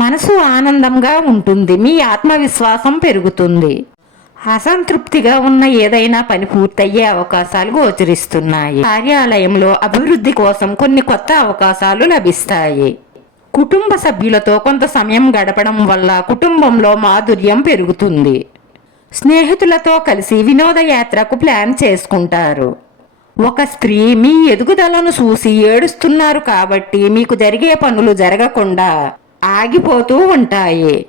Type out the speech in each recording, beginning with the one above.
మనసు ఆనందంగా ఉంటుంది. మీ ఆత్మవిశ్వాసం పెరుగుతుంది. అసంతృప్తిగా ఉన్న ఏదైనా పని పూర్తయ్యే అవకాశాలు గోచరిస్తున్నాయి. కార్యాలయంలో అభివృద్ధి కోసం కొన్ని కొత్త అవకాశాలు లభిస్తాయి. కుటుంబ సభ్యులతో కొంత సమయం గడపడం వల్ల కుటుంబంలో మాధుర్యం పెరుగుతుంది. స్నేహితులతో కలిసి వినోదయాత్రకు ప్లాన్ చేసుకుంటారు. ఒక స్త్రీ మీ ఎదుగుదలను చూసి ఏడుస్తున్నారు కాబట్టి మీకు జరిగే పనులు జరగకుండా ఆగిపోతూ ఉంటాయి.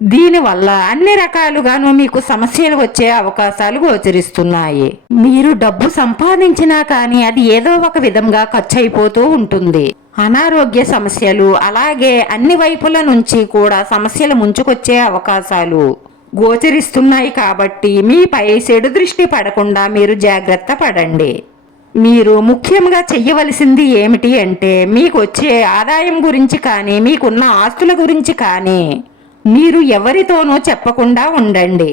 దీనివల్ల అన్ని రకాలుగాను మీకు సమస్యలు వచ్చే అవకాశాలు గోచరిస్తున్నాయి. మీరు డబ్బు సంపాదించినా కానీ అది ఏదో ఒక విధంగా ఖర్చు అయిపోతూ ఉంటుంది. అనారోగ్య సమస్యలు అలాగే అన్ని వైపుల నుంచి కూడా సమస్యలు ముంచుకొచ్చే అవకాశాలు గోచరిస్తున్నాయి కాబట్టి మీపై చెడు దృష్టి పడకుండా మీరు జాగ్రత్త పడండి. మీరు ముఖ్యంగా చెయ్యవలసింది ఏమిటి అంటే మీకు వచ్చే ఆదాయం గురించి కానీ మీకున్న ఆస్తుల గురించి కానీ మీరు ఎవరితోనూ చెప్పకుండా ఉండండి.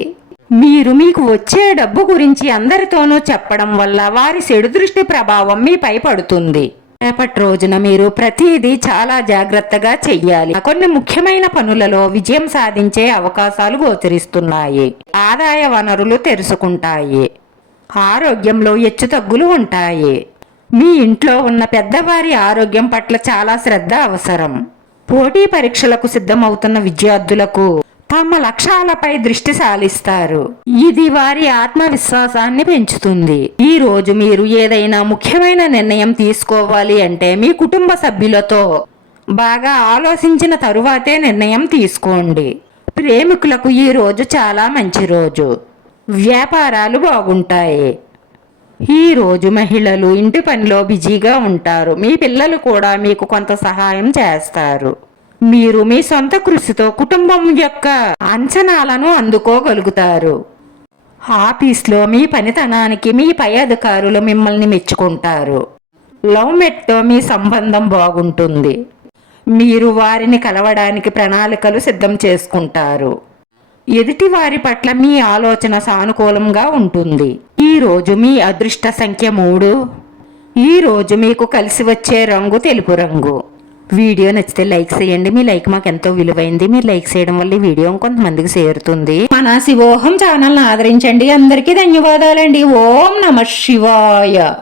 మీరు మీకు వచ్చే డబ్బు గురించి అందరితోనూ చెప్పడం వల్ల వారి చెడు దృష్టి ప్రభావం మీపై పడుతుంది. రేపటి రోజున మీరు ప్రతిదీ చాలా జాగ్రత్తగా చెయ్యాలి. కొన్ని ముఖ్యమైన పనులలో విజయం సాధించే అవకాశాలు గోచరిస్తున్నాయి. ఆదాయ వనరులు తెరుచుకుంటాయి. ఆరోగ్యంలో హెచ్చుతగ్గులు ఉంటాయి. మీ ఇంట్లో ఉన్న పెద్దవారి ఆరోగ్యం పట్ల చాలా శ్రద్ధ అవసరం. పోటీ పరీక్షలకు సిద్ధమవుతున్న విద్యార్థులకు తమ లక్ష్యాలపై దృష్టి సాలిస్తారు ఇది వారి ఆత్మవిశ్వాసాన్ని పెంచుతుంది. ఈ రోజు మీరు ఏదైనా ముఖ్యమైన నిర్ణయం తీసుకోవాలి అంటే మీ కుటుంబ సభ్యులతో బాగా ఆలోచించిన తరువాతే నిర్ణయం తీసుకోండి. ప్రేమికులకు ఈ రోజు చాలా మంచి రోజు. వ్యాపారాలు బాగుంటాయి. ఈ రోజు మహిళలు ఇంటి పనిలో బిజీగా ఉంటారు. మీ పిల్లలు కూడా మీకు కొంత సహాయం చేస్తారు. మీరు మీ సొంత కృషితో కుటుంబం యొక్క అంచనాలను అందుకోగలుగుతారు. ఆఫీస్లో మీ పనితనానికి మీ పై అధికారులు మిమ్మల్ని మెచ్చుకుంటారు. లవ్ మెట్తో మీ సంబంధం బాగుంటుంది. మీరు వారిని కలవడానికి ప్రణాళికలు సిద్ధం చేసుకుంటారు. ఎదుటి వారి పట్ల మీ ఆలోచన సానుకూలంగా ఉంటుంది. ఈ రోజు మీ అదృష్ట సంఖ్య మూడు. ఈ రోజు మీకు కలిసి వచ్చే రంగు తెలుపు రంగు. వీడియో నచ్చితే లైక్ చేయండి. మీ లైక్ మాకు ఎంతో విలువైంది. మీరు లైక్ చేయడం వల్ల ఈ వీడియో కొంతమందికి చేరుతుంది. మన శివోహం ఛానల్ ఆదరించండి. అందరికీ ధన్యవాదాలండి. ఓం నమ శివాయ.